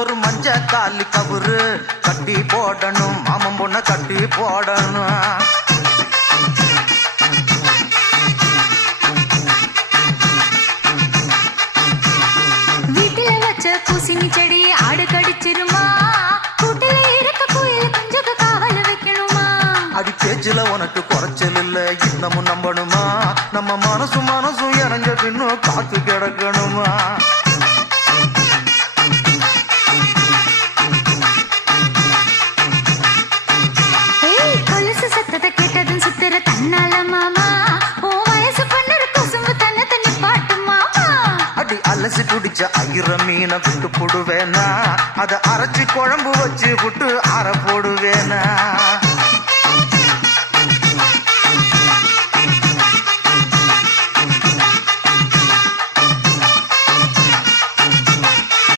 ஒரு மஞ்ச காலி கவுரு கட்டி போடணும், மாமன் பொண்ண கட்டி போடணும். வீட்டுல வச்ச பூசணி செடி ஆடு கடிச்சிருமா, கூட்டுல இருக்க கோயில கொஞ்சம் காவல வைக்கணுமா. அடி பேச்சுல உனக்கு குறைச்சல் இல்ல, இன்னமும் நம்பணுமா, நம்ம மனசும் இறஞ்ச பின்னும் காத்து கிடக்கணுமா. கொலுசு சத்தத்தை கேட்டதும் சுத்துற தன்னால மாமா, ஓ வயசு பண்ண குசும்பு தன்னை தண்ணி பாட்டு மாமா. அடி அலசி குடிச்ச ஐர மீனை விட்டு போடுவேனா, அதை அரைச்சி குழம்பு வச்சு விட்டு அரை போடுவேனா.